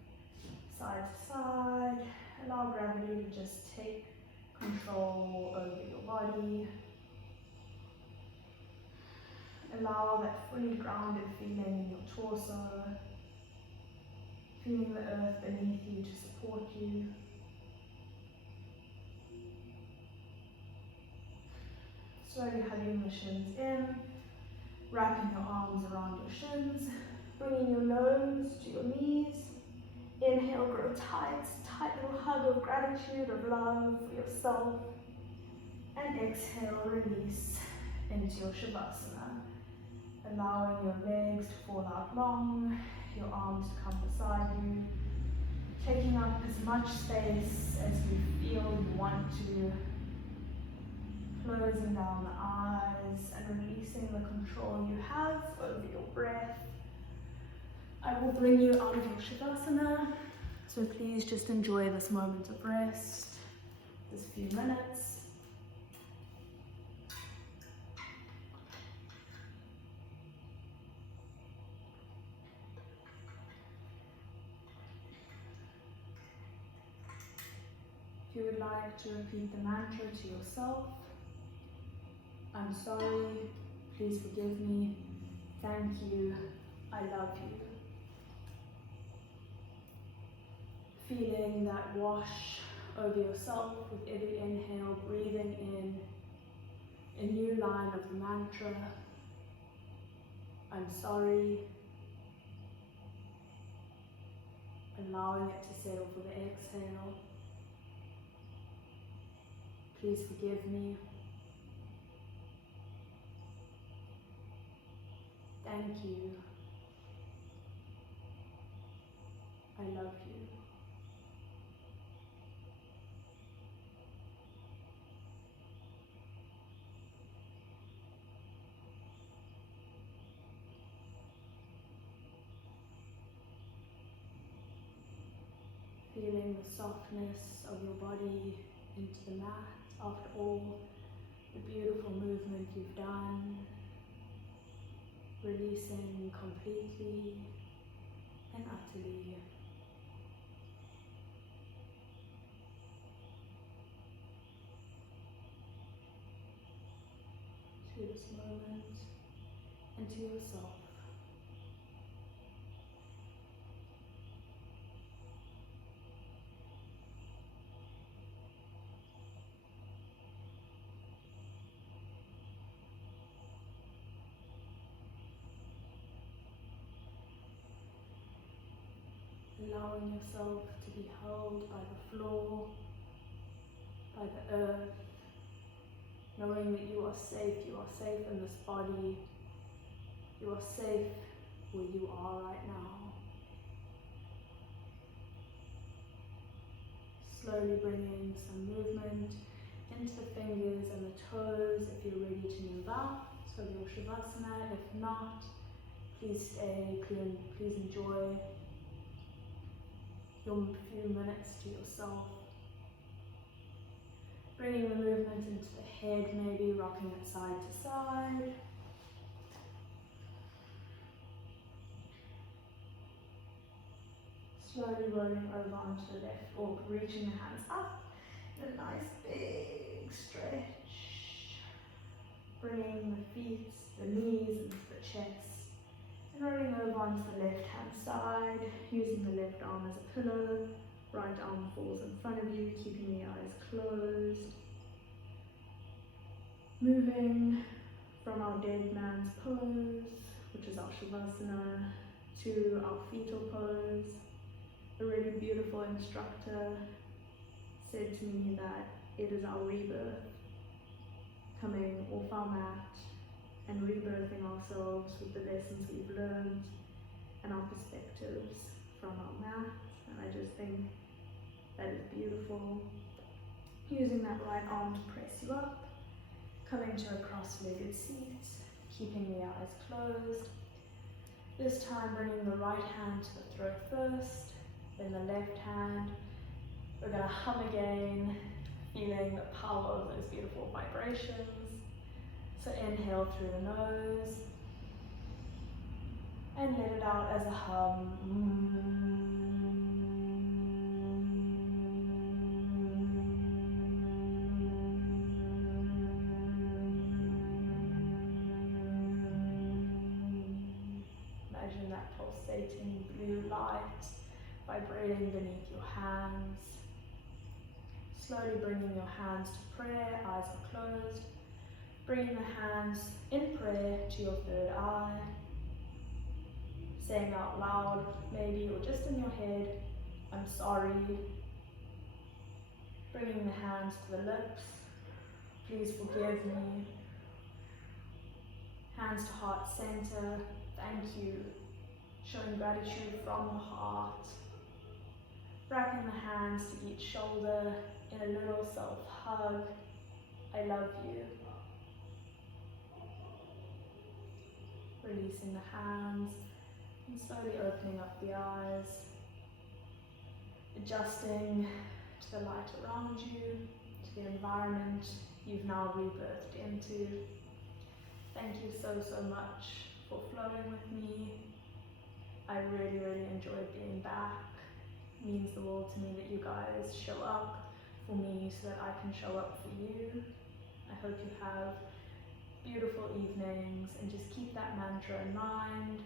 side to side. Allow gravity to just take control over your body. Allow that fully grounded feeling in your torso, feeling the earth beneath you to support you. Slowly hugging the shins in, wrapping your arms around your shins, bringing your nose to your knees. Inhale, grow tight, tight little hug of gratitude, of love for yourself. And exhale, release into your Shavasana. Allowing your legs to fall out long, your arms to come beside you, taking up as much space as you feel you want to, closing down the eyes and releasing the control you have over your breath. I will bring you out of your Shavasana, so please just enjoy this moment of rest, this few minutes. If you would like to repeat the mantra to yourself, I'm sorry, please forgive me, thank you, I love you. Feeling that wash over yourself with every inhale, breathing in a new line of the mantra, I'm sorry, allowing it to settle for the exhale. Please forgive me. Thank you. I love you. Feeling the softness of your body into the mat after all the beautiful movement you've done. Releasing completely and utterly. To this moment and to yourself. Allowing yourself to be held by the floor, by the earth, knowing that you are safe in this body, you are safe where you are right now. Slowly bringing some movement into the fingers and the toes if you're ready to move out, so your Shavasana. If not, please stay, please enjoy your few minutes to yourself. Bringing the movement into the head, maybe rocking it side to side. Slowly rolling over onto the left, or reaching the hands up A nice big stretch. Bringing the feet, the knees into the chest. And rolling over onto the left hand side, using the left arm as a pillow. Right arm falls in front of you, keeping the eyes closed. Moving from our dead man's pose, which is our Shavasana, to our fetal pose. A really beautiful instructor said to me that it is our rebirth, coming off our mat and rebirthing ourselves with the lessons we've learned and our perspectives from our mat. And I just think that is beautiful. Using that right arm to press you up, coming to a cross-legged seat, keeping the eyes closed. This time bringing the right hand to the throat first, then the left hand. We're going to hum again, feeling the power of those beautiful vibrations. So inhale through the nose and let it out as a hum. Imagine that pulsating blue light vibrating beneath your hands. Slowly bringing your hands to prayer, eyes are closed. Bringing the hands in prayer to your third eye. Saying out loud, maybe, or just in your head, I'm sorry. Bringing the hands to the lips. Please forgive me. Hands to heart center. Thank you. Showing gratitude from the heart. Wrapping the hands to each shoulder in a little self-hug. I love you. Releasing the hands and slowly opening up the eyes. Adjusting to the light around you, to the environment you've now rebirthed into. Thank you so much for flowing with me. I really enjoyed being back. It means the world to me that you guys show up for me so that I can show up for you. I hope you have beautiful evenings and just keep that mantra in mind.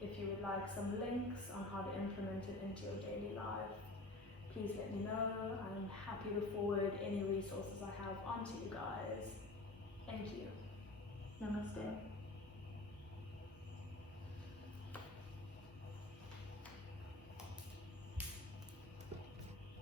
If you would like some links on how to implement it into your daily life, please let me know. I'm happy to forward any resources I have onto you guys. Thank you. Namaste.